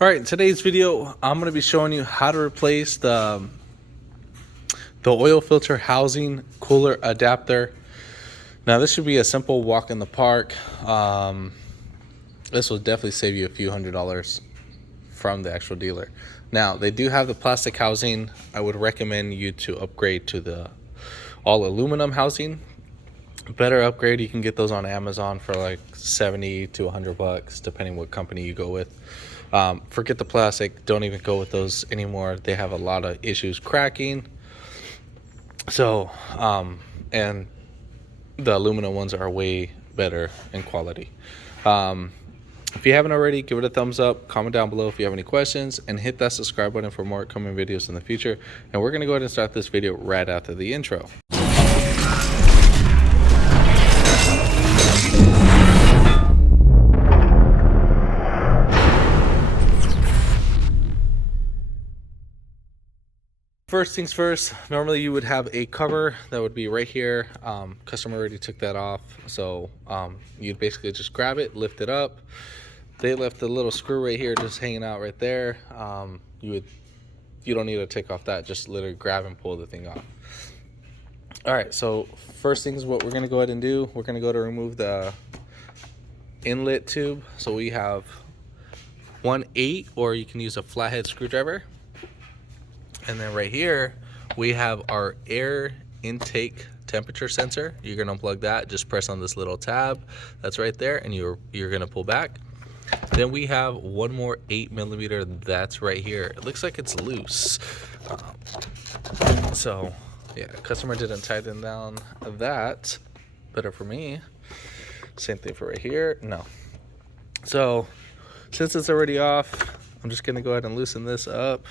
All right, in today's video, I'm going to be showing you how to replace the oil filter housing cooler adapter. Now, this should be a simple walk in the park. This will definitely save you a few $100s from the actual dealer. Now, they do have the plastic housing. I would recommend you to upgrade to the all aluminum housing. Better upgrade, you can get those on Amazon for like 70 to 100 bucks, depending what company you go with. Forget the plastic, don't even go with those anymore. They have a lot of issues cracking. So, and the aluminum ones are way better in quality. If you haven't already, give it a thumbs up, comment down below if you have any questions, and hit that subscribe button for more upcoming videos in the future. And we're going to go ahead and start this video right after the intro. First things first, normally you would have a cover that would be right here. Customer already took that off, so you'd basically just grab it, lift it up. They left the little screw right here just hanging out right there. You don't need to take off that, just literally grab and pull the thing off. All right, so first things what we're gonna go ahead and do, we're gonna go to remove the inlet tube. So we have 1/8, or you can use a flathead screwdriver. And then right here, we have our air intake temperature sensor. You're gonna unplug that, just press on this little tab that's right there, and you're gonna pull back. Then we have one more 8mm that's right here. It looks like it's loose. So yeah, customer didn't tighten down that. Better for me. Same thing for right here, no. So since it's already off, I'm just gonna go ahead and loosen this up.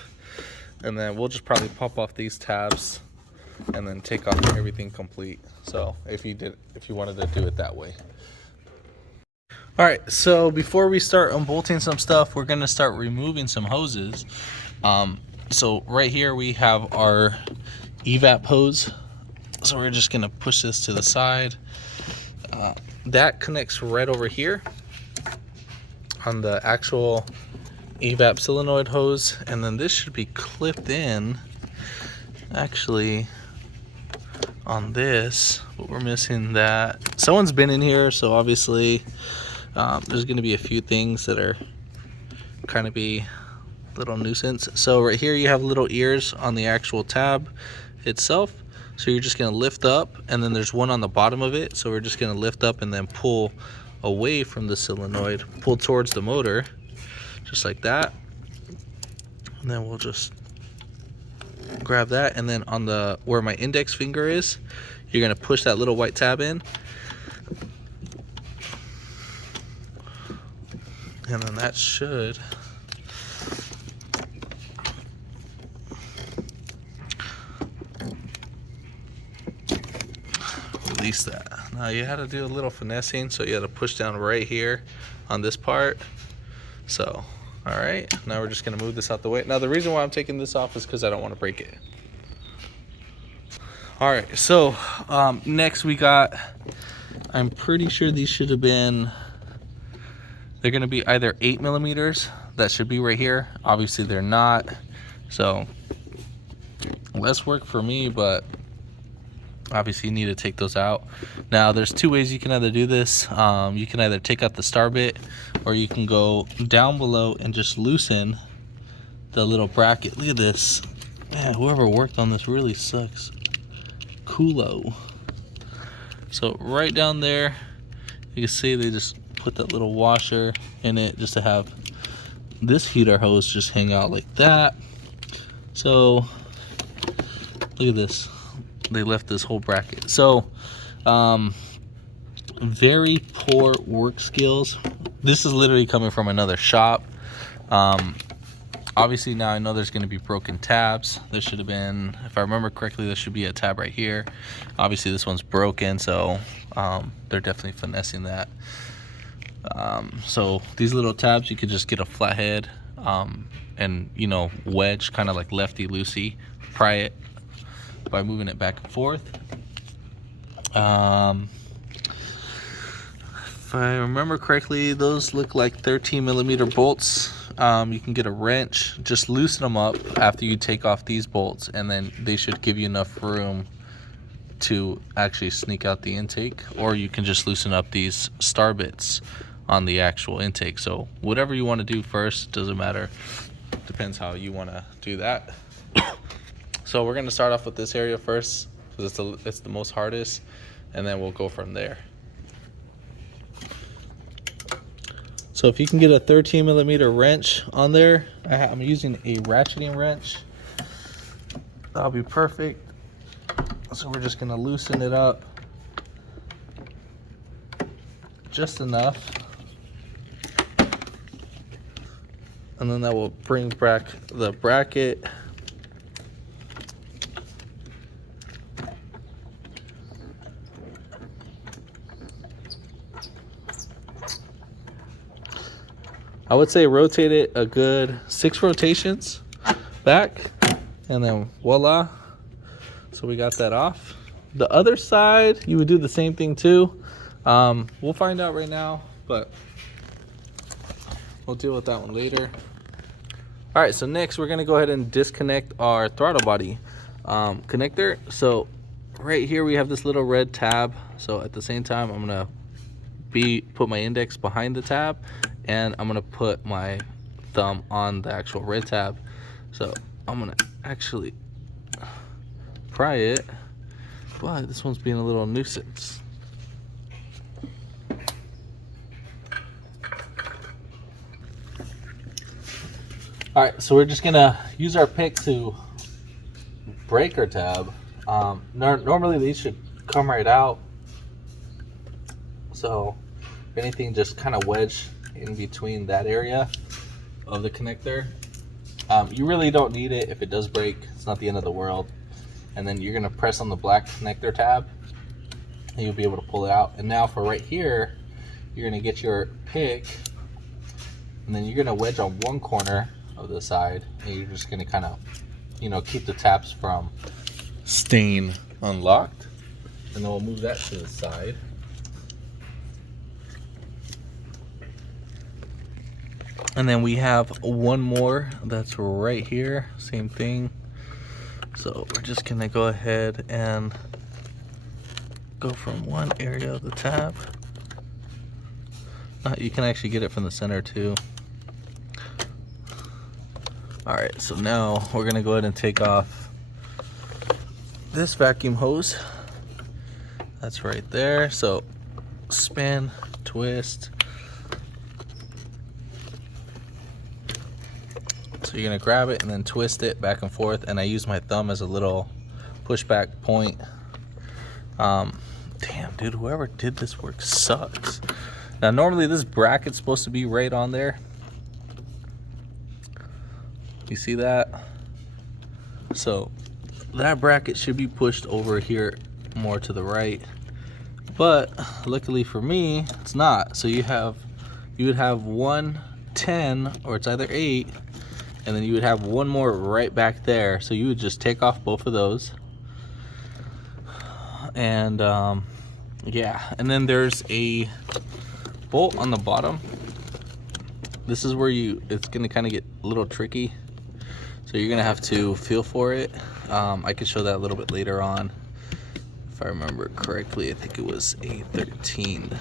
And then we'll just probably pop off these tabs and then take off everything complete. So if you wanted to do it that way. All right, so before we start unbolting some stuff, we're gonna start removing some hoses. So right here we have our evap hose. So we're just gonna push this to the side. That connects right over here on the actual evap solenoid hose, and then this should be clipped in actually on this, but we're missing that. Someone's been in here, so obviously there's going to be a few things that are kind of be a little nuisance. So right here you have little ears on the actual tab itself, so you're just going to lift up, and then there's one on the bottom of it, so we're just going to lift up and then pull away from the solenoid, pull towards the motor, just like that. And then we'll just grab that, and then on the where my index finger is, you're gonna push that little white tab in, and then that should release that. Now you had to do a little finessing, so you had to push down right here on this part. So all right, now we're just gonna move this out the way. Now the reason why I'm taking this off is because I don't want to break it. All right, so next we got, I'm pretty sure these should have been, they're gonna be either 8mm, that should be right here. Obviously they're not, so less work for me, but obviously you need to take those out. Now there's two ways you can either do this. You can either take out the star bit, or you can go down below and just loosen the little bracket. Look at this. Man, whoever worked on this really sucks. Coolo. So right down there, you can see they just put that little washer in it just to have this heater hose just hang out like that. So look at this. They left this whole bracket. So very poor work skills. This is literally coming from another shop. Obviously now I know there's going to be broken tabs. There should have been, if I remember correctly, there should be a tab right here. Obviously this one's broken, so they're definitely finessing that. So these little tabs, you could just get a flathead and, you know, wedge, kind of like lefty loosey, pry it by moving it back and forth. If I remember correctly, those look like 13mm bolts. You can get a wrench, just loosen them up after you take off these bolts, and then they should give you enough room to actually sneak out the intake. Or you can just loosen up these star bits on the actual intake. So whatever you want to do first, doesn't matter. Depends how you want to do that. So we're going to start off with this area first, because it's the most hardest, and then we'll go from there. So if you can get a 13mm wrench on there, I'm using a ratcheting wrench, that'll be perfect. So we're just going to loosen it up just enough, and then that will bring back the bracket. I would say rotate it a good 6 rotations back, and then voila. So we got that off. The other side, you would do the same thing too. We'll find out right now, but we'll deal with that one later. All right, so next we're gonna go ahead and disconnect our throttle body connector. So right here we have this little red tab. So at the same time, I'm gonna put my index behind the tab, and I'm gonna put my thumb on the actual red tab. So I'm gonna actually pry it, but this one's being a little nuisance. All right, so we're just gonna use our pick to break our tab. Normally these should come right out. So if anything, just kind of wedge in between that area of the connector. You really don't need it. If it does break, it's not the end of the world. And then you're gonna press on the black connector tab, and you'll be able to pull it out. And now for right here, you're gonna get your pick, and then you're gonna wedge on one corner of the side, and you're just gonna kind of, keep the tabs from staying unlocked. And then we'll move that to the side. And then we have one more that's right here, same thing. So we're just gonna go ahead and go from one area of the tab. You can actually get it from the center too. All right, so now we're gonna go ahead and take off this vacuum hose. That's right there. So spin, twist. So you're gonna grab it and then twist it back and forth, and I use my thumb as a little pushback point. Damn, dude, whoever did this work sucks. Now normally this bracket's supposed to be right on there. You see that? So that bracket should be pushed over here more to the right, but luckily for me, it's not. So you would have 1 10, or it's either 8. And then you would have one more right back there. So you would just take off both of those. And yeah, and then there's a bolt on the bottom. This is where it's gonna kind of get a little tricky. So you're gonna have to feel for it. I can show that a little bit later on. If I remember correctly, I think it was a 13.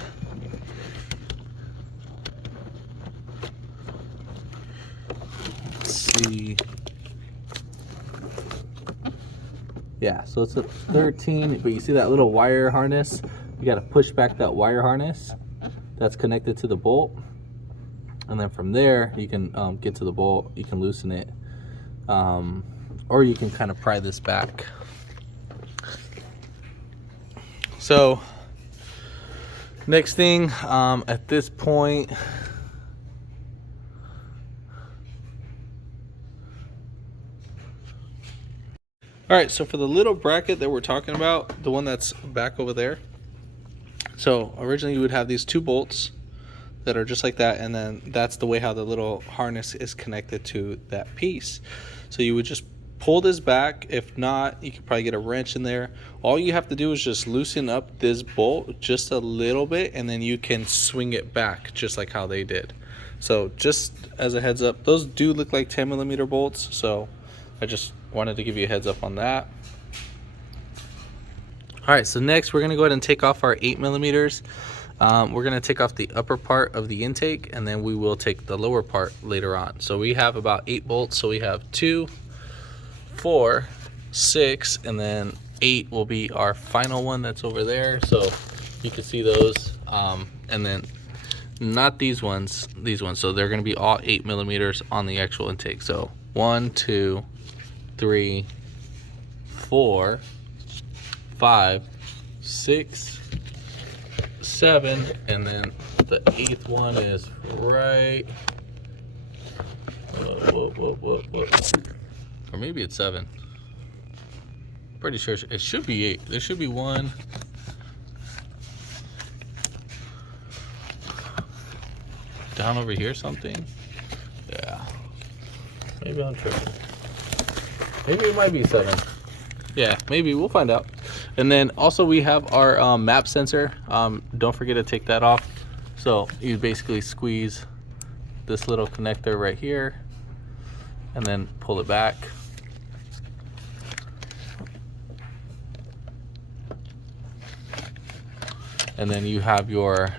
Yeah, so it's a 13, but you see that little wire harness? You got to push back that wire harness that's connected to the bolt, and then from there you can get to the bolt. You can loosen it, or you can kind of pry this back. So next thing, at this point, all right, so for the little bracket that we're talking about, the one that's back over there, so originally you would have these 2 bolts that are just like that, and then that's the way how the little harness is connected to that piece. So you would just pull this back. If not, you can probably get a wrench in there. All you have to do is just loosen up this bolt just a little bit, and then you can swing it back just like how they did. So just as a heads up, those do look like 10mm bolts, so I just wanted to give you a heads up on that. All right, so next we're gonna go ahead and take off our 8mm. We're gonna take off the upper part of the intake, and then we will take the lower part later on. So we have about 8 bolts. So we have 2, 4, 6, and then 8 will be our final one that's over there. So you can see those, and then not these ones, these ones. So they're gonna be all 8mm on the actual intake. So 1, 2, 3, 4, 5, 6, 7, and then the 8th one is right. Or maybe it's 7. Pretty sure it should be 8. There should be 1. Down over here, something. Yeah. Maybe I'm tripping. Maybe it might be 7. Yeah, maybe. We'll find out. And then also we have our map sensor. Don't forget to take that off. So you basically squeeze this little connector right here and then pull it back. And then you have your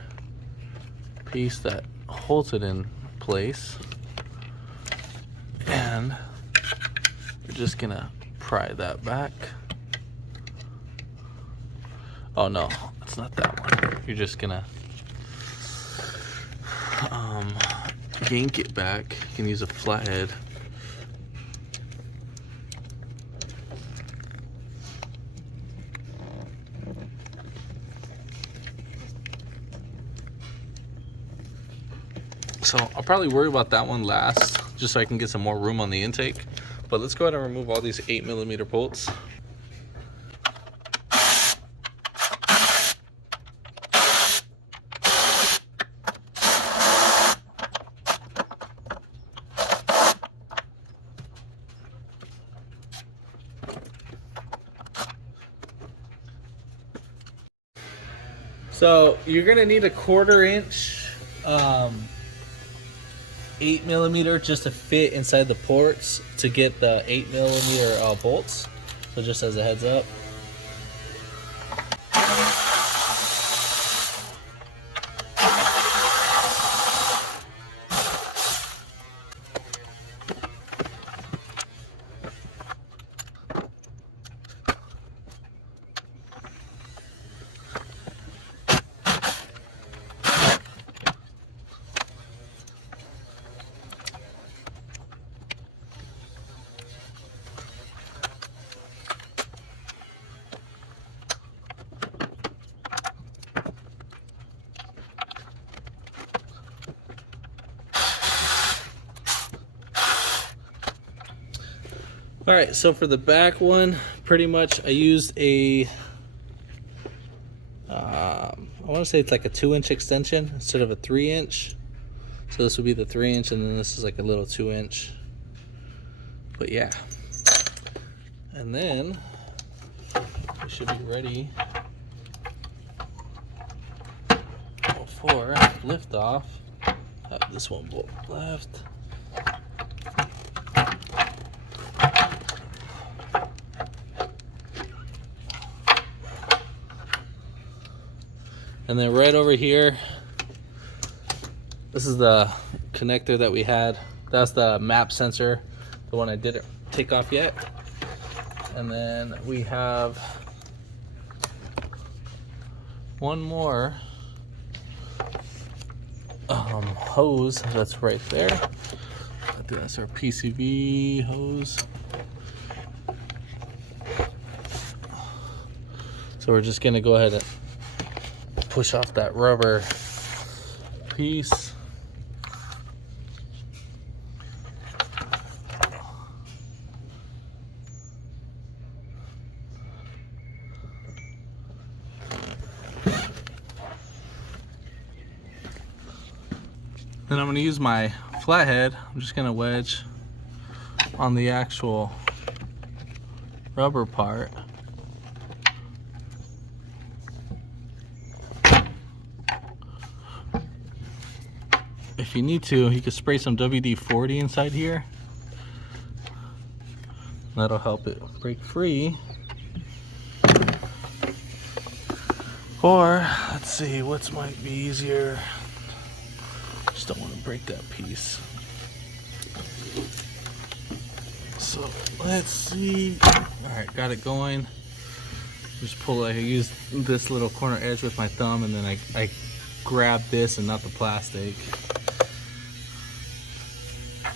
piece that holds it in place. And we're just gonna pry that back. Oh no, it's not that one. You're just gonna yank it back. You can use a flathead. So I'll probably worry about that one last, just so I can get some more room on the intake. But let's go ahead and remove all these 8mm bolts. So you're gonna need a 1/4 inch 8mm just to fit inside the ports to get the 8mm bolts. So just as a heads up. All right, so for the back one, pretty much I used a, I want to say it's like a 2-inch extension instead of a 3-inch. So this would be the 3-inch, and then this is like a little 2-inch. But yeah. And then we should be ready for liftoff. Have this one bolt left. And then right over here, this is the connector that we had. That's the map sensor, the one I didn't take off yet. And then we have one more hose that's right there. I think that's our PCV hose. So we're just gonna go ahead and push off that rubber piece. Then I'm going to use my flathead. I'm just going to wedge on the actual rubber part. If you need to, you can spray some WD-40 inside here. That'll help it break free. Or, let's see, what might be easier. Just don't want to break that piece. So, let's see. Alright, got it going. Just pull it. I use this little corner edge with my thumb, and then I grab this and not the plastic.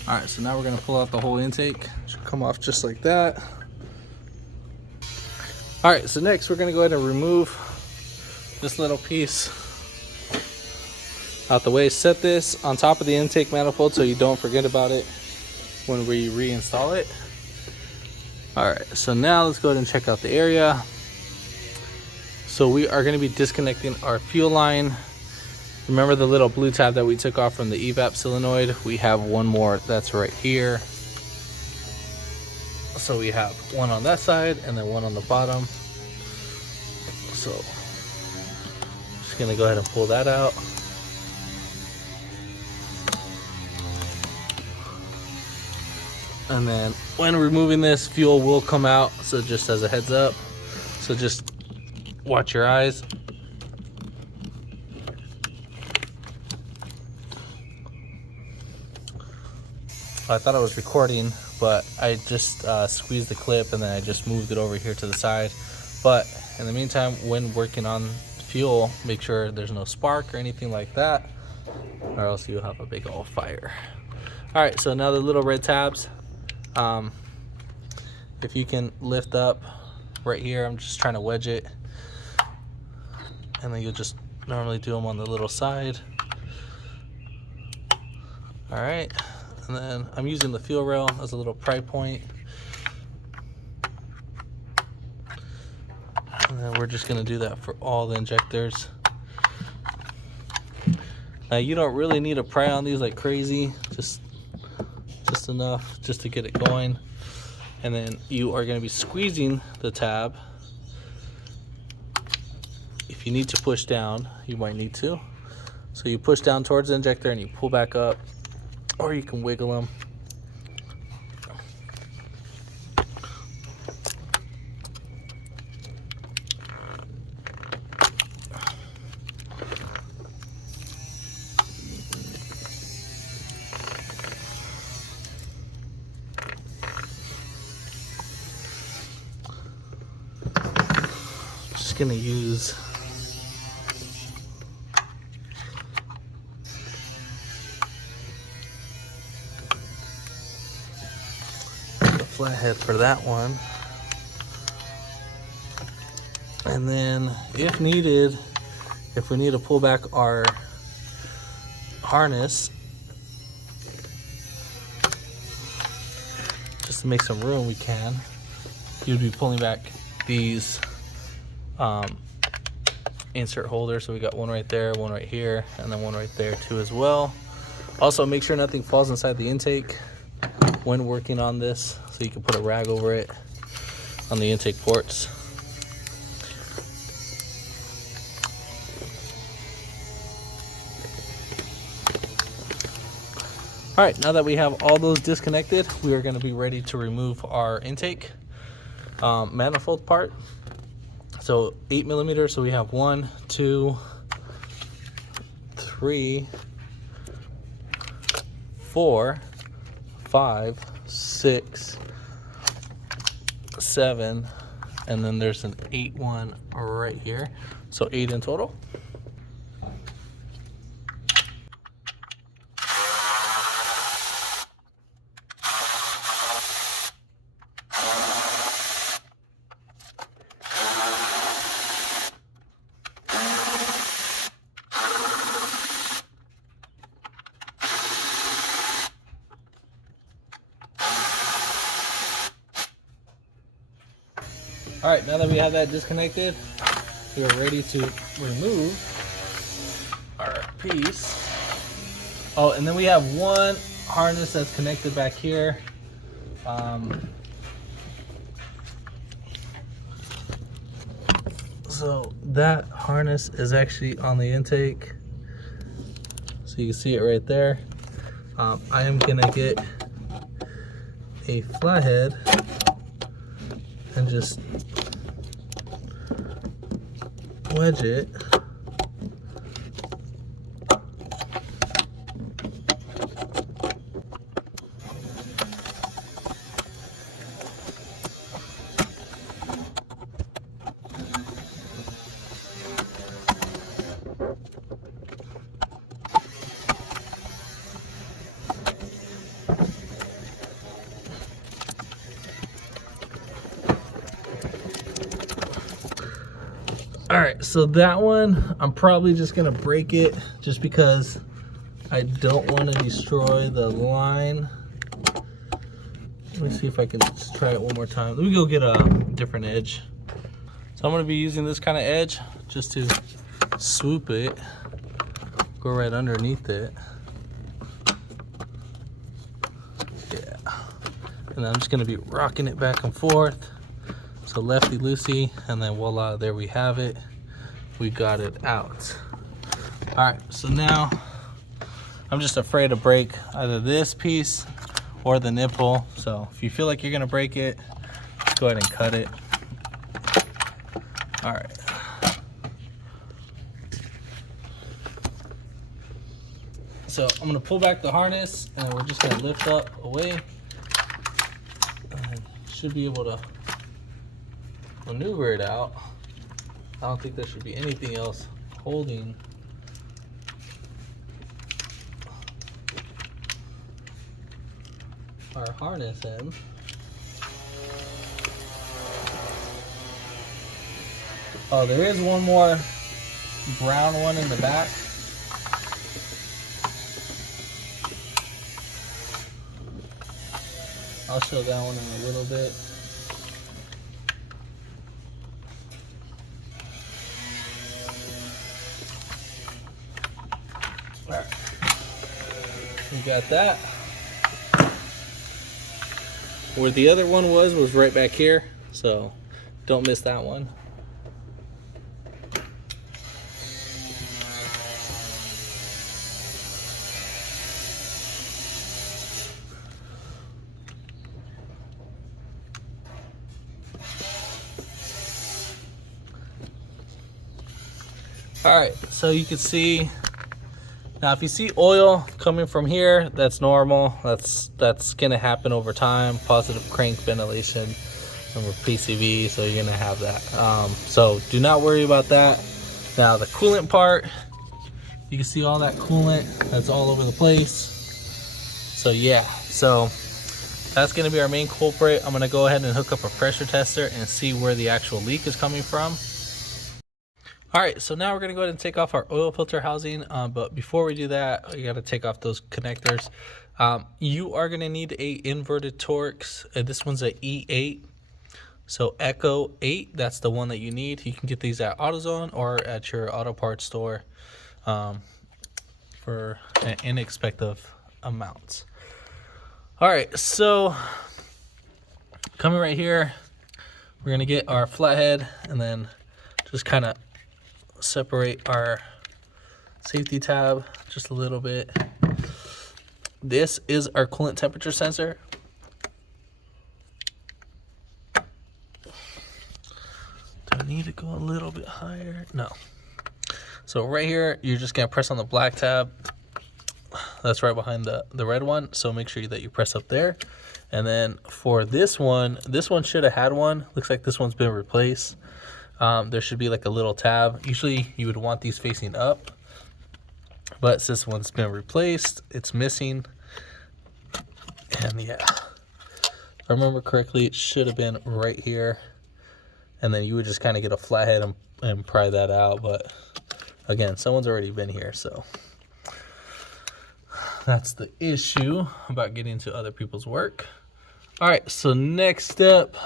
Alright, so now we're going to pull out the whole intake. Should come off just like that. Alright, so next we're going to go ahead and remove this little piece out the way. Set this on top of the intake manifold so you don't forget about it when we reinstall it. Alright, so now let's go ahead and check out the area. So we are going to be disconnecting our fuel line. Remember the little blue tab that we took off from the evap solenoid? We have one more that's right here. So we have one on that side and then one on the bottom. So just gonna go ahead and pull that out. And then when removing this, fuel will come out, so just as a heads up. So just watch your eyes. I thought I was recording, but I just squeezed the clip and then I just moved it over here to the side. But in the meantime, when working on fuel, make sure there's no spark or anything like that, or else you'll have a big old fire. All right, so now the little red tabs, if you can lift up right here, I'm just trying to wedge it, and then you'll just normally do them on the little side. All right. And then I'm using the fuel rail as a little pry point. And then we're just gonna do that for all the injectors. Now you don't really need to pry on these like crazy, just enough just to get it going. And then you are gonna be squeezing the tab. If you need to push down, you might need to. So you push down towards the injector and you pull back up. Or you can wiggle them. Just gonna use flathead for that one. And then if needed, if we need to pull back our harness just to make some room, we can. You'd be pulling back these insert holders. So we got one right there, one right here, and then one right there too as well. Also make sure nothing falls inside the intake when working on this, so you can put a rag over it on the intake ports. All right, now that we have all those disconnected, we are going to be ready to remove our intake manifold part. So 8mm, so we have 1, 2, 3, 4, 5, 6, 7, and then there's an 8 one right here. So 8 in total. All right, now that we have that disconnected, we are ready to remove our piece. Oh, and then we have one harness that's connected back here. So that harness is actually on the intake. So you can see it right there. I am gonna get a flathead and just wedge it. All right, so that one, I'm probably just gonna break it just because I don't want to destroy the line. Let me see if I can just try it one more time. Let me go get a different edge. So I'm gonna be using this kind of edge just to swoop it, go right underneath it. Yeah, and I'm just gonna be rocking it back and forth. So lefty loosey, and then voila, there we have it. We got it out. All right, so now I'm just afraid to break either this piece or the nipple. So if you feel like you're gonna break it, just go ahead and cut it. All right. So I'm gonna pull back the harness and we're just gonna lift up away. Should be able to maneuver it out. I don't think there should be anything else holding our harness in. Oh, there is one more brown one in the back. I'll show that one in a little bit. All right, we got that. Where the other one was right back here, so don't miss that one. All right, so you can see now, if you see oil coming from here, that's normal. That's gonna happen over time. Positive crank ventilation, and we're PCV, so you're gonna have that. So do not worry about that. Now the coolant part, you can see all that coolant that's all over the place. So yeah, so that's gonna be our main culprit. I'm gonna go ahead and hook up a pressure tester and see where the actual leak is coming from. All right, so now we're gonna go ahead and take off our oil filter housing, but before we do that, you gotta take off those connectors. You are gonna need a inverted Torx. This one's a E8, so Echo 8, that's the one that you need. You can get these at AutoZone or at your auto parts store for an inexpensive amounts. All right, so coming right here, we're gonna get our flathead and then just kind of separate our safety tab just a little bit. This is our coolant temperature sensor. Do I need to go a little bit higher? No. So right here, you're just gonna press on the black tab. That's right behind the red one. So make sure that you press up there. And then for this one should have had one. Looks like this one's been replaced. There should be like a little tab. Usually you would want these facing up, but since this one's been replaced, it's missing. And yeah, if I remember correctly, it should have been right here. And then you would just kind of get a flathead and pry that out. But again, someone's already been here, so that's the issue about getting to other people's work. All right, so next step,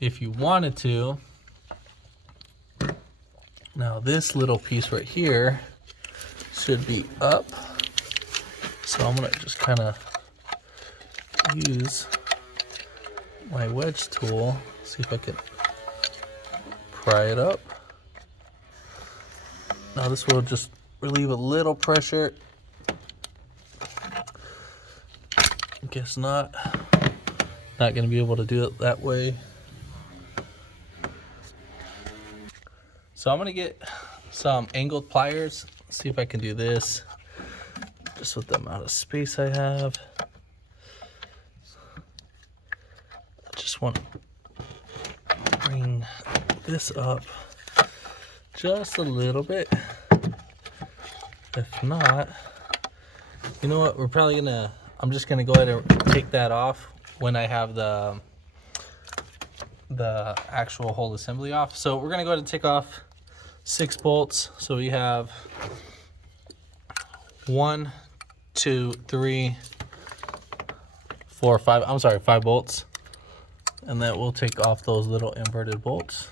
if you wanted to, now this little piece right here should be up. So I'm gonna just kind of use my wedge tool, see if I can pry it up. Now this will just relieve a little pressure. Guess not. Not going to be able to do it that way. So I'm going to get some angled pliers. See if I can do this just with the amount of space I have. I just want to bring this up just a little bit. If not, you know what, we're probably gonna, I'm just gonna go ahead and take that off when I have the actual whole assembly off. So we're gonna go ahead and take off 6 bolts. So we have 1, 2, 3, 4, 5, I'm sorry, 5 bolts. And then we'll take off those little inverted bolts.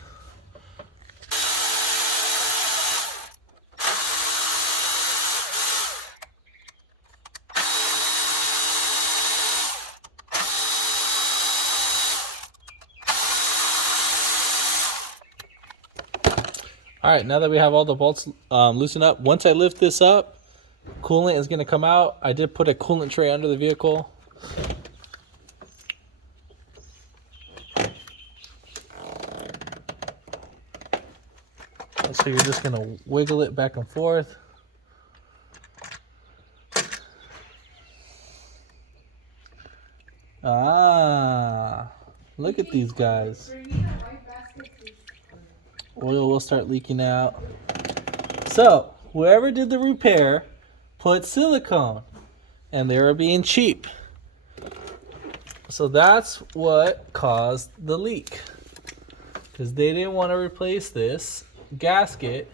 All right, now that we have all the bolts loosened up, once I lift this up, coolant is going to come out. I did put a coolant tray under the vehicle. So you're just going to wiggle it back and forth. Ah, look at these guys. Oil will start leaking out. So whoever did the repair put silicone, and they were being cheap. So that's what caused the leak, because they didn't want to replace this gasket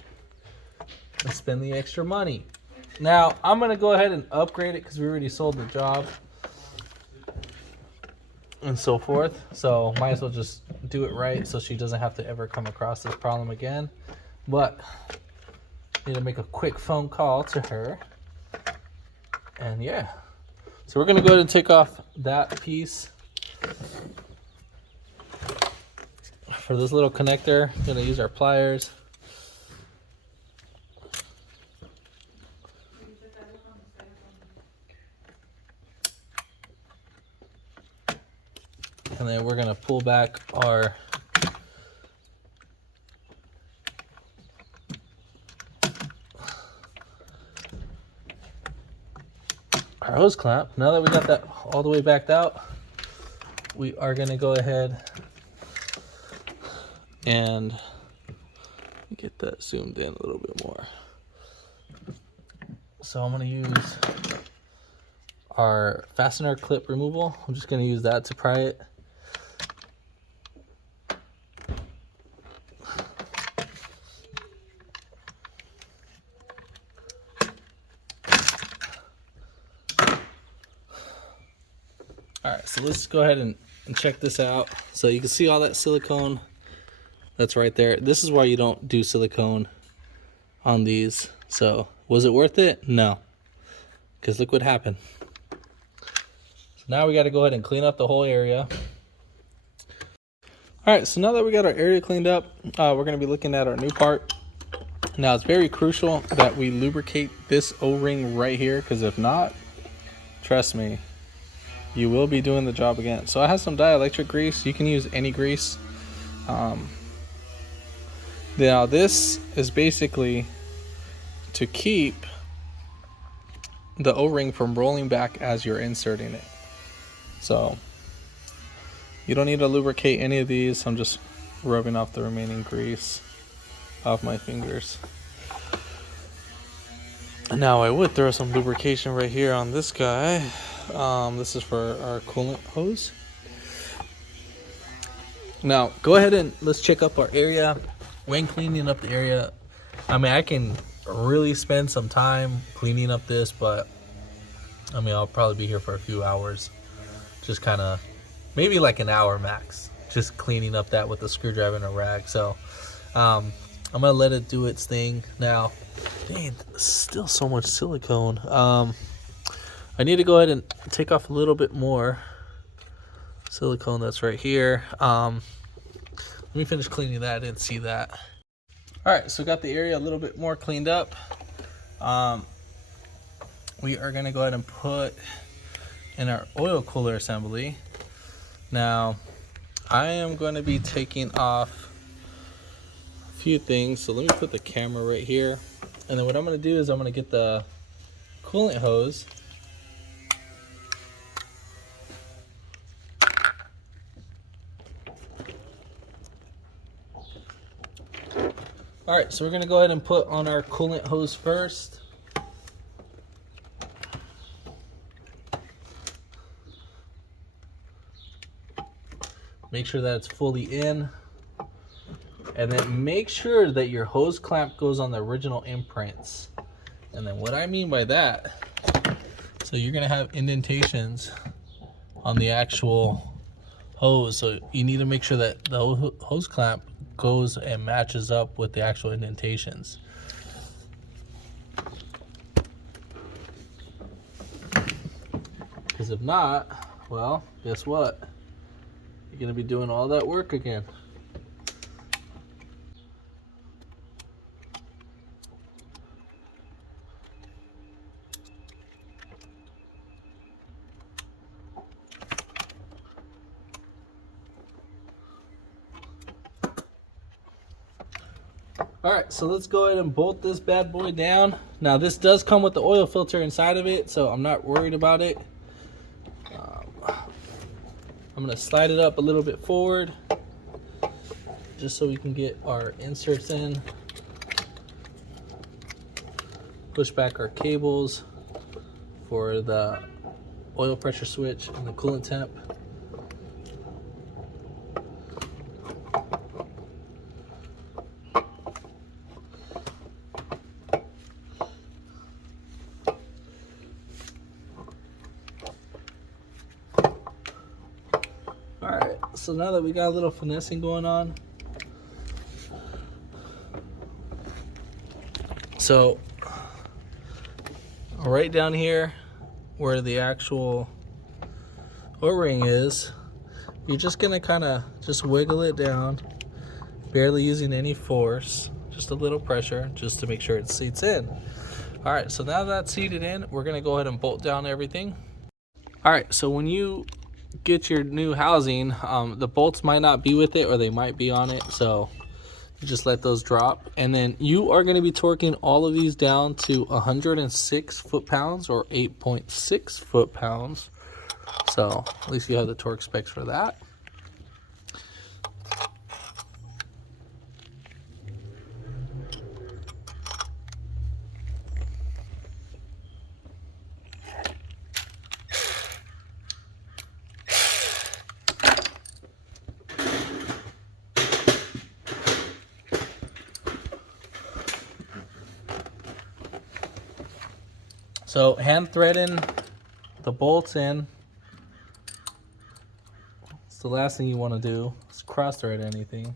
and spend the extra money. Now I'm gonna go ahead and upgrade it because we already sold the job and so forth, so might as well just do it right so she doesn't have to ever come across this problem again. But need to make a quick phone call to her, and yeah, so we're gonna go ahead and take off that piece. For this little connector, I'm gonna use our pliers. And then we're gonna pull back our hose clamp. Now that we got that all the way backed out, we are gonna go ahead and get that zoomed in a little bit more. So I'm gonna use our fastener clip removal. I'm just gonna use that to pry it. Alright, so let's go ahead and check this out. So you can see all that silicone that's right there. This is why you don't do silicone on these. So was it worth it? No, because look what happened. So now we got to go ahead and clean up the whole area. Alright, so now that we got our area cleaned up, we're going to be looking at our new part. Now it's very crucial that we lubricate this O-ring right here, because if not, trust me, you will be doing the job again. So I have some dielectric grease. You can use any grease. Now this is basically to keep the O-ring from rolling back as you're inserting it. So you don't need to lubricate any of these. I'm just rubbing off the remaining grease off my fingers. Now I would throw some lubrication right here on this guy. This is for our coolant hose. Now go ahead and let's check up our area. When cleaning up the area, I mean, I can really spend some time cleaning up this, but I mean, I'll probably be here for a few hours, just kind of maybe like an hour max, just cleaning up that with a screwdriver and a rag. So I'm gonna let it do its thing. Now, dang, still so much silicone. I need to go ahead and take off a little bit more silicone that's right here. Let me finish cleaning that. I didn't see that. All right, so got the area a little bit more cleaned up. We are gonna go ahead and put in our oil cooler assembly. Now, I am going to be taking off a few things. So let me put the camera right here. And then what I'm going to do is I'm going to get the coolant hose. All right, so we're going to go ahead and put on our coolant hose first. Make sure that it's fully in. And then make sure that your hose clamp goes on the original imprints. And then what I mean by that, so you're gonna have indentations on the actual hose. So you need to make sure that the hose clamp goes and matches up with the actual indentations. Because if not, well, guess what? You're gonna be doing all that work again. All right, so let's go ahead and bolt this bad boy down. Now this does come with the oil filter inside of it, so I'm not worried about it. I'm gonna slide it up a little bit forward just so we can get our inserts in. Push back our cables for the oil pressure switch and the coolant temp. Alright, so now that we got a little finessing going on, so right down here where the actual O-ring is, you're just gonna kind of just wiggle it down, barely using any force, just a little pressure just to make sure it seats in. All right, so now that's seated in, we're gonna go ahead and bolt down everything. All right, so when you get your new housing, the bolts might not be with it or they might be on it, so you just let those drop. And then you are going to be torquing all of these down to 106 foot-pounds or 8.6 foot-pounds. So at least you have the torque specs for that. So hand threading the bolts in. It's the last thing you want to do is cross thread anything.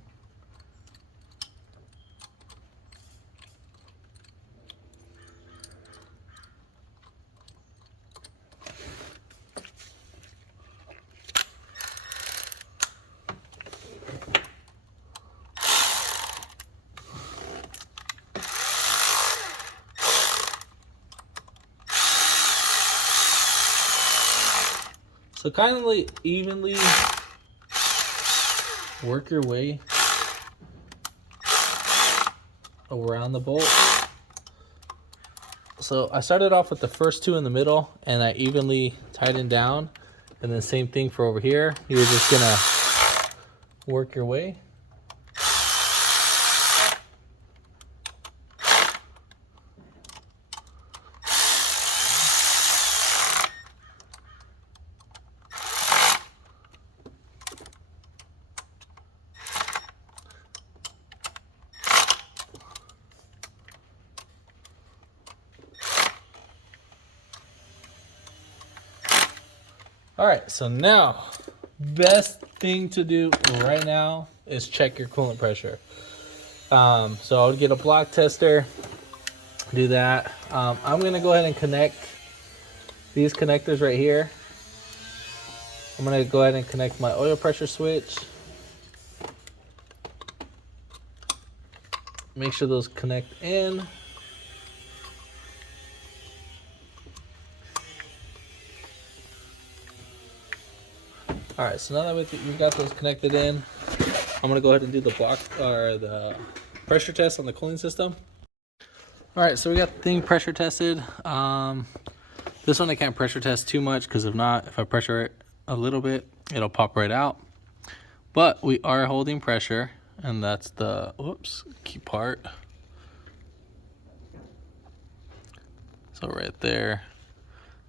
So kind of like evenly work your way around the bolt. So I started off with the first two in the middle and I evenly tightened down, and then same thing for over here. You're just gonna work your way. All right, so now, best thing to do right now is check your coolant pressure. So I would get a block tester, do that. I'm gonna go ahead and connect these connectors right here. I'm gonna go ahead and connect my oil pressure switch. Make sure those connect in. All right, so now that we've got those connected in, I'm gonna go ahead and do the the pressure test on the cooling system. All right, so we got the thing pressure tested. This one I can't pressure test too much because if I pressure it a little bit, it'll pop right out. But we are holding pressure, and that's the key part. So right there.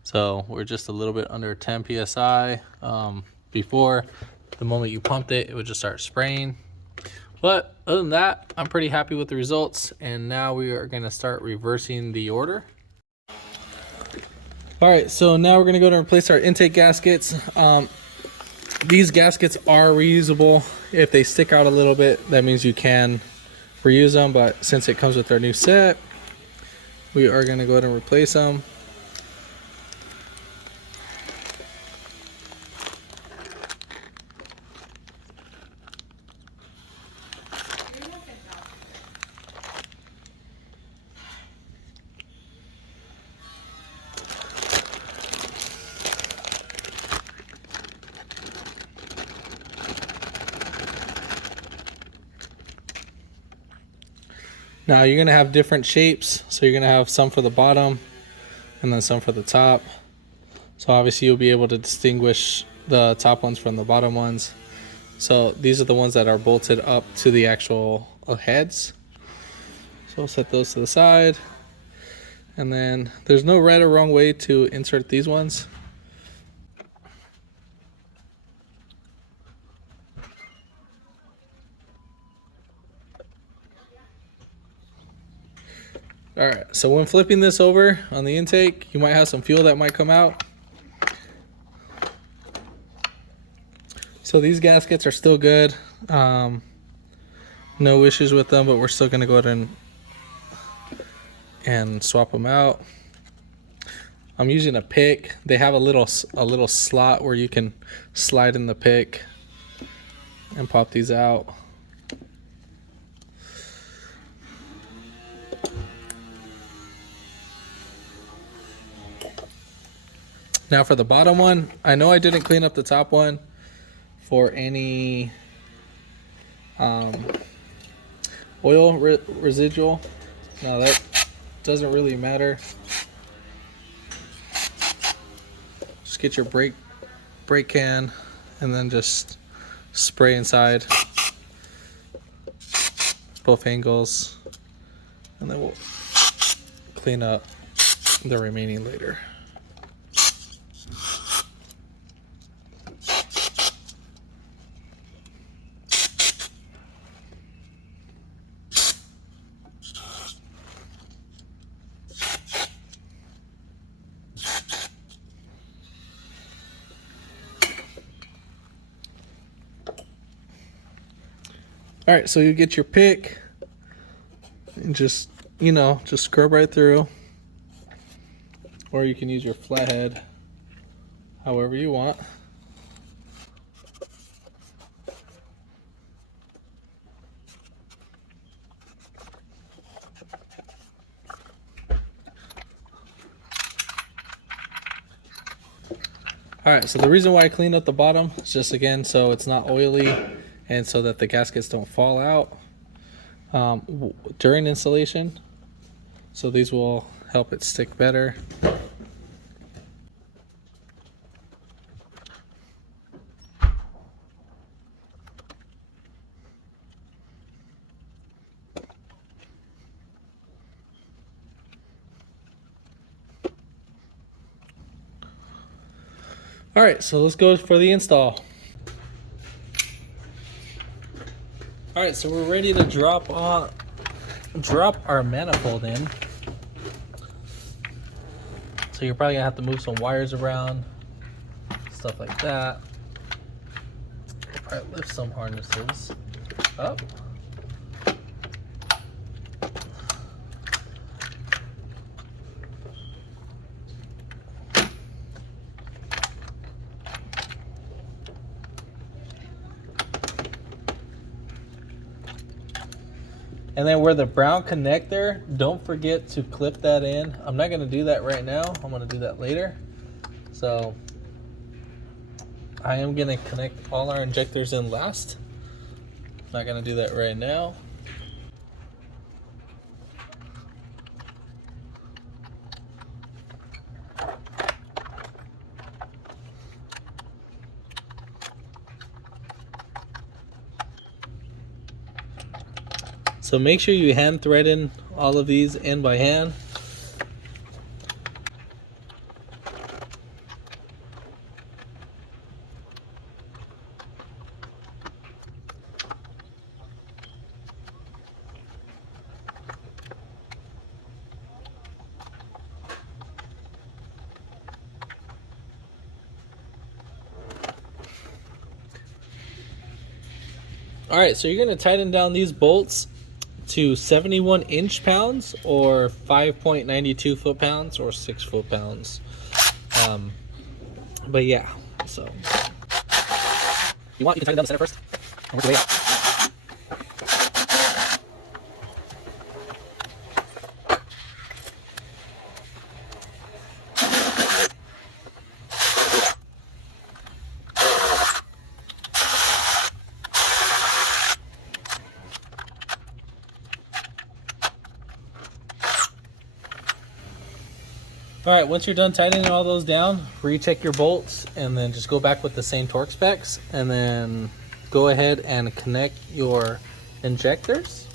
So we're just a little bit under 10 psi. Before, the moment you pumped it, it would just start spraying. But other than that, I'm pretty happy with the results. And now we are going to start reversing the order. All right, so now we're going to go to replace our intake gaskets. These gaskets are reusable. If they stick out a little bit, that means you can reuse them. But since it comes with our new set, we are going to go ahead and replace them. Now you're gonna have different shapes, so you're gonna have some for the bottom and then some for the top. So obviously you'll be able to distinguish the top ones from the bottom ones. So these are the ones that are bolted up to the actual heads. So we'll set those to the side. And then there's no right or wrong way to insert these ones. All right, so when flipping this over on the intake, you might have some fuel that might come out. So these gaskets are still good. No issues with them, but we're still gonna go ahead and swap them out. I'm using a pick. They have a little slot where you can slide in the pick and pop these out. Now for the bottom one, I know I didn't clean up the top one for any oil residual. Now that doesn't really matter. Just get your brake can and then just spray inside both angles, and then we'll clean up the remaining later. All right, so you get your pick and just scrub right through, or you can use your flathead, however you want. All right, so the reason why I cleaned up the bottom is just, again, so it's not oily and so that the gaskets don't fall out during installation. So these will help it stick better. All right, so let's go for the install. All right, so we're ready to drop our manifold in. So you're probably gonna have to move some wires around, stuff like that. We'll probably lift some harnesses up. And then where the brown connector, don't forget to clip that in. I'm not going to do that right now. I'm going to do that later. So I am going to connect all our injectors in last. Not going to do that right now. So make sure you hand thread in all of these in by hand. All right, so you're going to tighten down these bolts to 71 inch-pounds or 5.92 foot-pounds or 6 foot-pounds. But yeah, so you can tighten down the center first and work your way out. All right, once you're done tightening all those down, recheck your bolts and then just go back with the same torque specs and then go ahead and connect your injectors.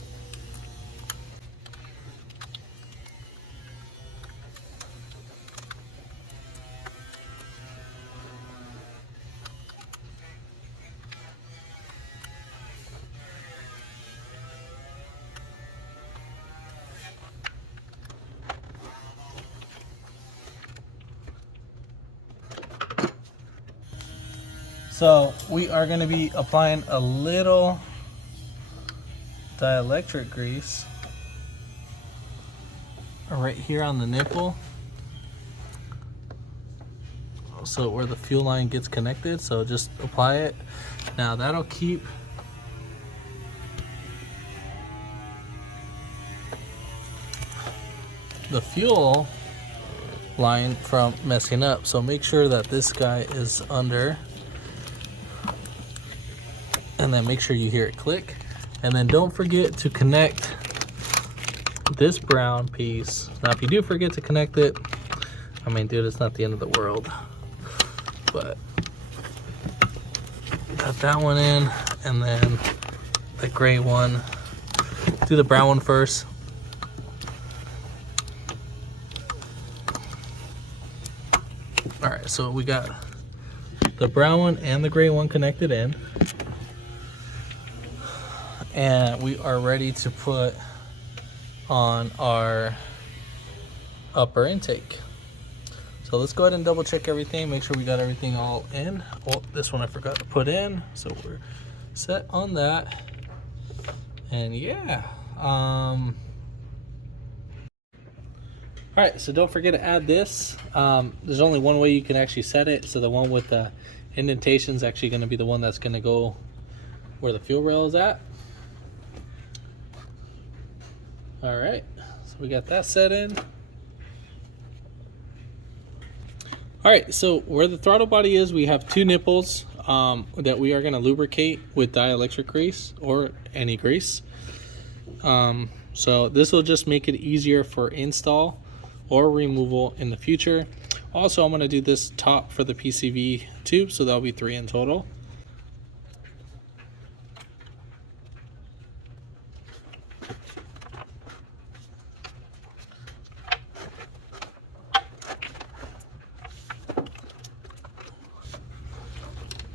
So we are going to be applying a little dielectric grease right here on the nipple, so where the fuel line gets connected. So just apply it. Now that'll keep the fuel line from messing up. So make sure that this guy is under, and then make sure you hear it click. And then don't forget to connect this brown piece. Now if you do forget to connect it, I mean, dude, it's not the end of the world, but got that one in, and then the gray one. Do the brown one first. All right, so we got the brown one and the gray one connected in, and we are ready to put on our upper intake. So let's go ahead and double check everything, make sure we got everything all in. Oh, this one I forgot to put in, so we're set on that. And yeah, all right, so don't forget to add this. There's only one way you can actually set it. So the one with the indentation is actually going to be the one that's going to go where the fuel rail is at. All right, so we got that set in. All right, so where the throttle body is, we have two nipples that we are going to lubricate with dielectric grease or any grease. So this will just make it easier for install or removal in the future. Also, I'm going to do this top for the PCV tube, so that'll be 3 in total.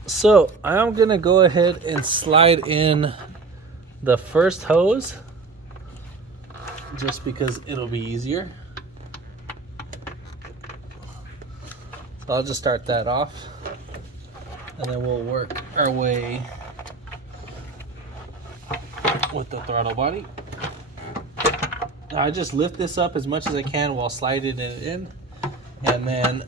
So I'm gonna go ahead and slide in the first hose just because it'll be easier. So I'll just start that off, and then we'll work our way with the throttle body. Now I just lift this up as much as I can while sliding it in, and then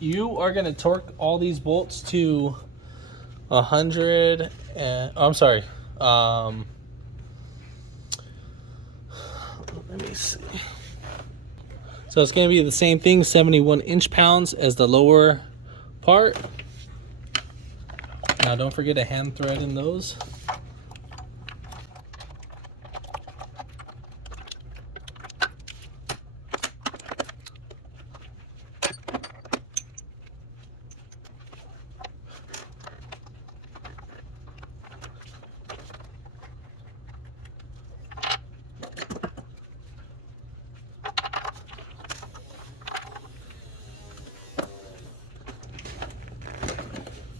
you are going to torque all these bolts to 100 and I'm sorry. Let me see. So it's going to be the same thing, 71 inch-pounds as the lower part. Now don't forget to hand thread in those.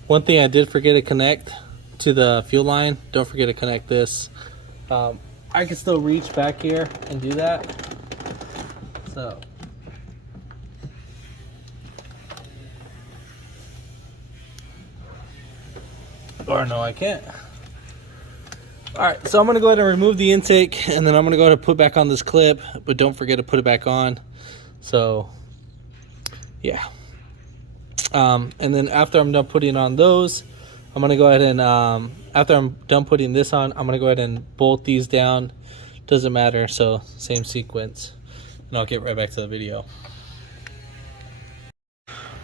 One thing I did forget to connect to the fuel line, don't forget to connect this. I can still reach back here and do that. So. Or no, I can't. Alright, so I'm going to go ahead and remove the intake, and then I'm going to go ahead and put back on this clip, but don't forget to put it back on. So, yeah. And then after I'm done putting on those, I'm going to go ahead and, after I'm done putting this on, I'm going to go ahead and bolt these down. Doesn't matter, so same sequence. And I'll get right back to the video.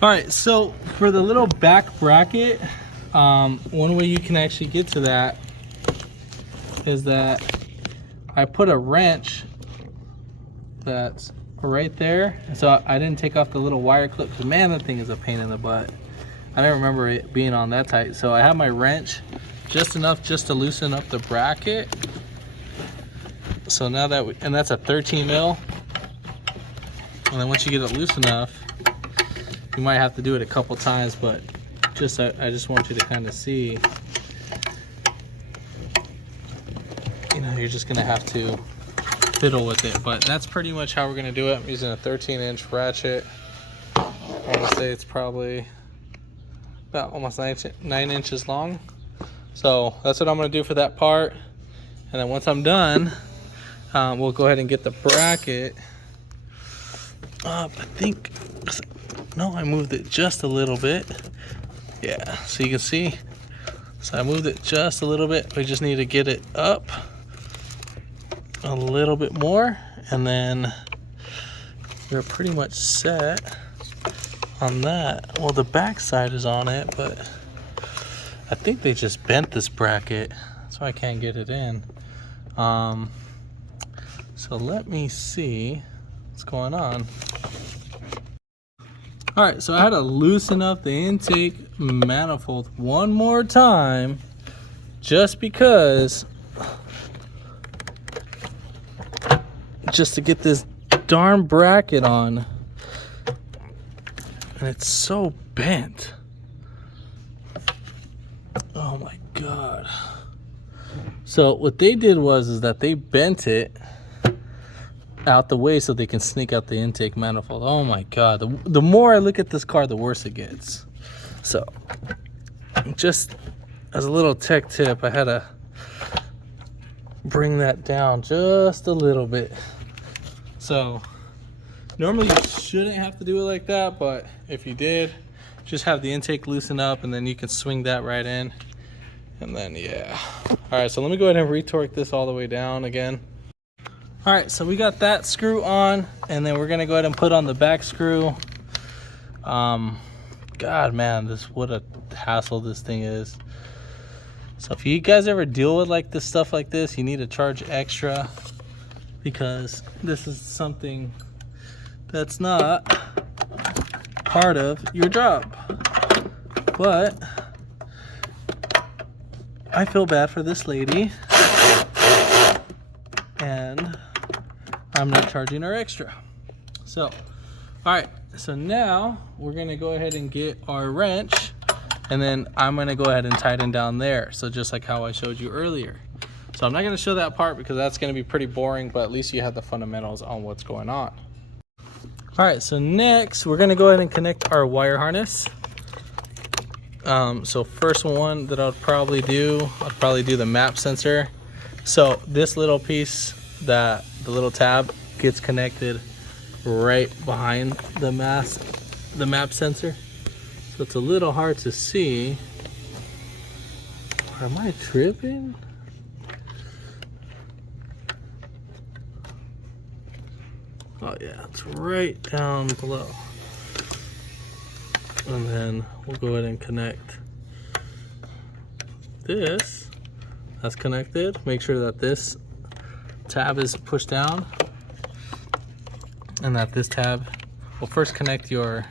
Alright, so for the little back bracket, one way you can actually get to that is that I put a wrench that's right there. So I didn't take off the little wire clip because man, that thing is a pain in the butt. I don't remember it being on that tight. So I have my wrench just enough just to loosen up the bracket. So now that and that's a 13 mil. And then once you get it loose enough, you might have to do it a couple times, but just I just want you to kind of see. You know, you're just gonna have to fiddle with it, but that's pretty much how we're gonna do it. I'm using a 13-inch ratchet. I want to say it's probably about almost 9 inches long. So that's what I'm gonna do for that part. And then once I'm done, we'll go ahead and get the bracket up. I think, no, I moved it just a little bit. Yeah, so you can see. So I moved it just a little bit. We just need to get it up a little bit more, and then we're pretty much set on that. Well, the back side is on it, but I think they just bent this bracket, so I can't get it in. So let me see what's going on. All right, so I had to loosen up the intake manifold one more time just because, just to get this darn bracket on, and it's so bent. Oh my God. So what they did is that they bent it out the way so they can sneak out the intake manifold. Oh my God, the more I look at this car, the worse it gets. So just as a little tech tip, I had to bring that down just a little bit. So normally you shouldn't have to do it like that, but if you did, just have the intake loosen up and then you can swing that right in. And then, yeah. All right, so let me go ahead and retorque this all the way down again. All right, so we got that screw on, and then we're gonna go ahead and put on the back screw. God, man, what a hassle this thing is. So if you guys ever deal with like this stuff like this, you need to charge extra, because this is something that's not part of your job. But I feel bad for this lady, and I'm not charging her extra. So, all right, so now we're gonna go ahead and get our wrench, and then I'm gonna go ahead and tighten down there. So just like how I showed you earlier. So I'm not gonna show that part because that's gonna be pretty boring, but at least you have the fundamentals on what's going on. All right, so next we're gonna go ahead and connect our wire harness. So first one that I'd probably do the map sensor. So this little piece, the little tab, gets connected right behind the map sensor. So it's a little hard to see. Am I tripping? Oh yeah, it's right down below. And then we'll go ahead and connect this. That's connected. Make sure that this tab is pushed down and that this tab will first connect your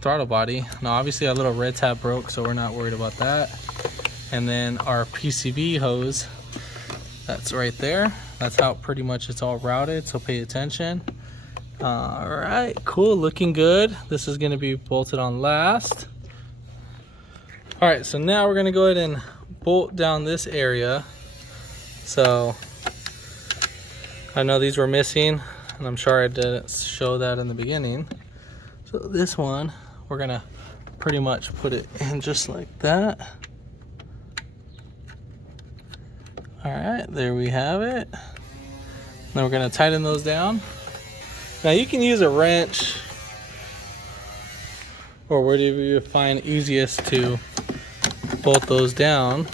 throttle body. Now obviously our little red tab broke, so we're not worried about that. And then our PCB hose, that's right there. That's how pretty much it's all routed, so pay attention. All right, cool, looking good. This is gonna be bolted on last. All right, so now we're gonna go ahead and bolt down this area. So I know these were missing, and I'm sure I didn't show that in the beginning. So this one, we're gonna pretty much put it in just like that. All right, there we have it. Then we're gonna tighten those down. Now you can use a wrench or whatever you find easiest to bolt those down.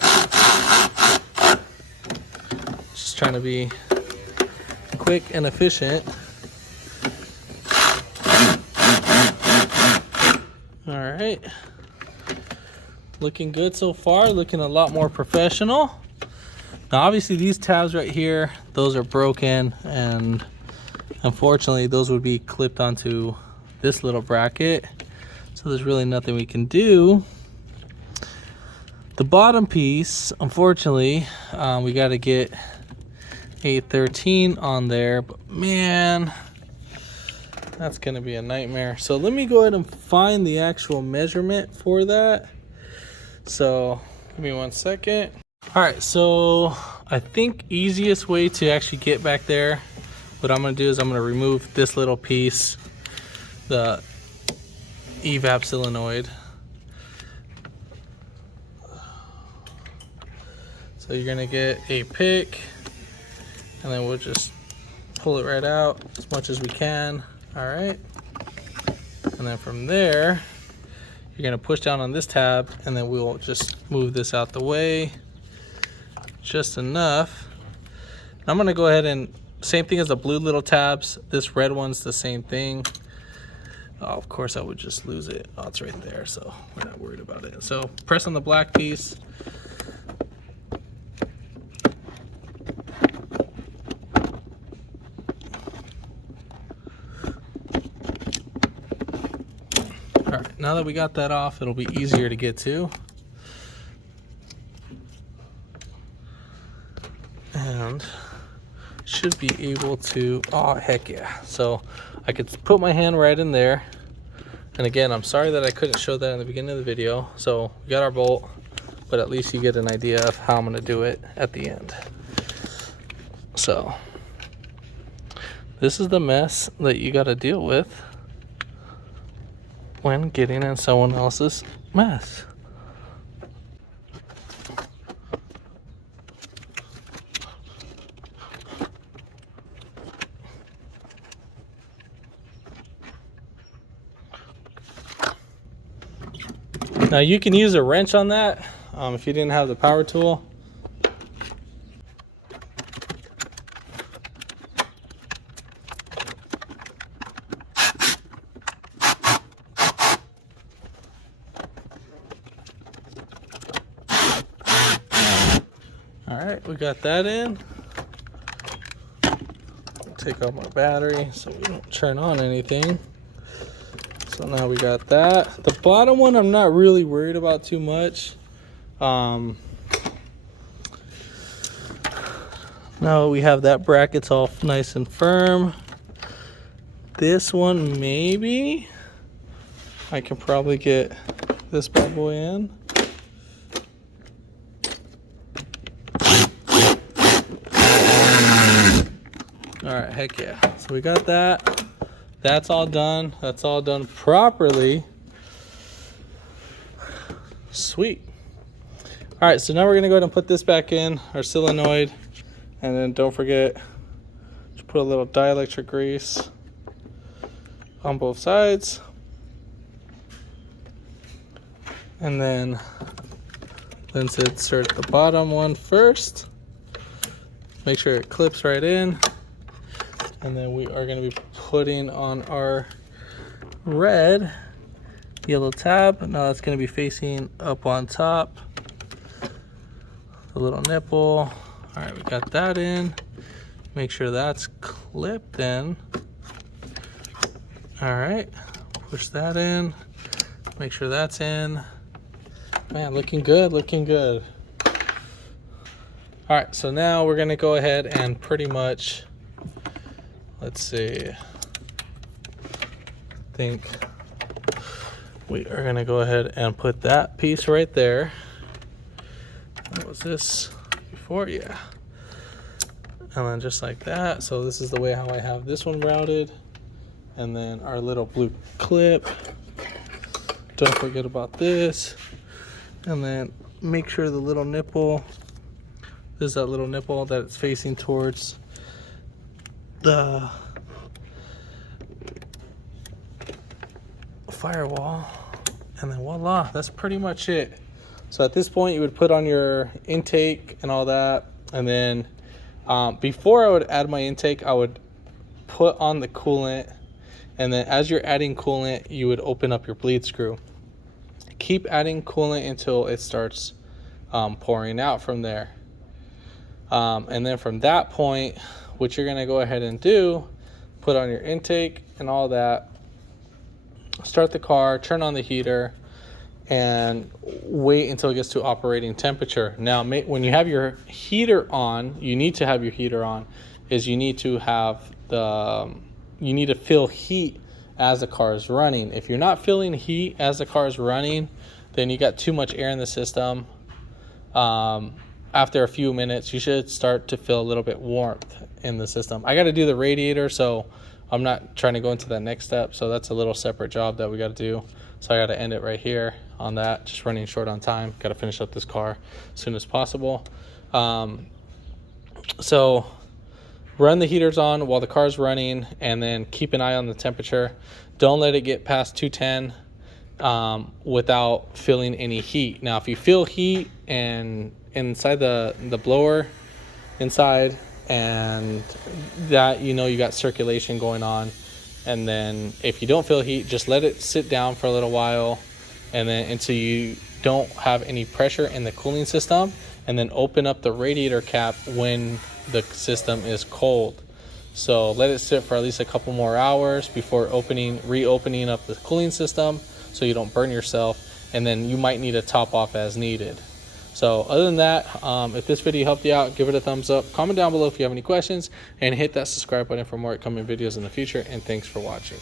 Just trying to be quick and efficient. All right, looking good so far, looking a lot more professional. Now obviously these tabs right here, those are broken, and unfortunately those would be clipped onto this little bracket, so there's really nothing we can do. The bottom piece, unfortunately, we got to get a 13 on there, but man, that's gonna be a nightmare. So let me go ahead and find the actual measurement for that. So give me 1 second. All right, so I think easiest way to actually get back there, what I'm gonna do is I'm gonna remove this little piece, the evap solenoid. So you're gonna get a pick, and then we'll just pull it right out as much as we can. All right, and then from there, you're gonna push down on this tab, and then we'll just move this out the way just enough. I'm gonna go ahead and same thing as the blue little tabs. This red one's the same thing. Oh, of course I would just lose it. Oh, it's right there, so we're not worried about it. So press on the black piece. All right, now that we got that off, it'll be easier to get to. And should be able to, oh heck yeah. So I could put my hand right in there. And again, I'm sorry that I couldn't show that in the beginning of the video. So we got our bolt, but at least you get an idea of how I'm gonna do it at the end. So this is the mess that you gotta deal with when getting in someone else's mess. Now you can use a wrench on that if you didn't have the power tool. All right, we got that in. Take out my battery so we don't turn on anything. So now we got that. The bottom one I'm not really worried about too much. Now we have that bracket's all nice and firm. This one maybe I can probably get this bad boy in. All right, heck yeah. So we got that. That's all done. That's all done properly. Sweet. All right, so now we're gonna go ahead and put this back in, our solenoid, and then don't forget to put a little dielectric grease on both sides. And then let's insert the bottom one first. Make sure it clips right in. And then we are going to be putting on our red yellow tab. Now that's going to be facing up on top. The little nipple. All right, we got that in. Make sure that's clipped in. All right, push that in. Make sure that's in. Man, looking good, looking good. All right, so now we're gonna go ahead and pretty much, let's see, I think we are gonna go ahead and put that piece right there. What was this before? Yeah. And then just like that. So this is the way how I have this one routed. And then our little blue clip. Don't forget about this. And then make sure the little nipple, this is that little nipple that it's facing towards the firewall. And then voila, that's pretty much it. So at this point you would put on your intake and all that. And then before I would add my intake, I would put on the coolant. And then as you're adding coolant, you would open up your bleed screw. Keep adding coolant until it starts pouring out from there. And then from that point, what you're gonna go ahead and do, put on your intake and all that, start the car, turn on the heater, and wait until it gets to operating temperature. Now, when you have your heater on, you need to have your heater on, is you need to have you need to feel heat as the car is running. If you're not feeling heat as the car is running, then you got too much air in the system. After a few minutes, you should start to feel a little bit warmth in the system. I got to do the radiator, so I'm not trying to go into that next step. So that's a little separate job that we got to do. So I got to end it right here on that. Just running short on time. Got to finish up this car as soon as possible. So run the heaters on while the car's running, and then keep an eye on the temperature. Don't let it get past 210 without feeling any heat. Now, if you feel heat and inside the blower inside, and that, you know, you got circulation going on. And then if you don't feel heat, just let it sit down for a little while, and then until you don't have any pressure in the cooling system, and then open up the radiator cap when the system is cold. So let it sit for at least a couple more hours before reopening up the cooling system, so you don't burn yourself, and then you might need to top off as needed. So other than that, if this video helped you out, give it a thumbs up, comment down below if you have any questions, and hit that subscribe button for more upcoming videos in the future. And thanks for watching.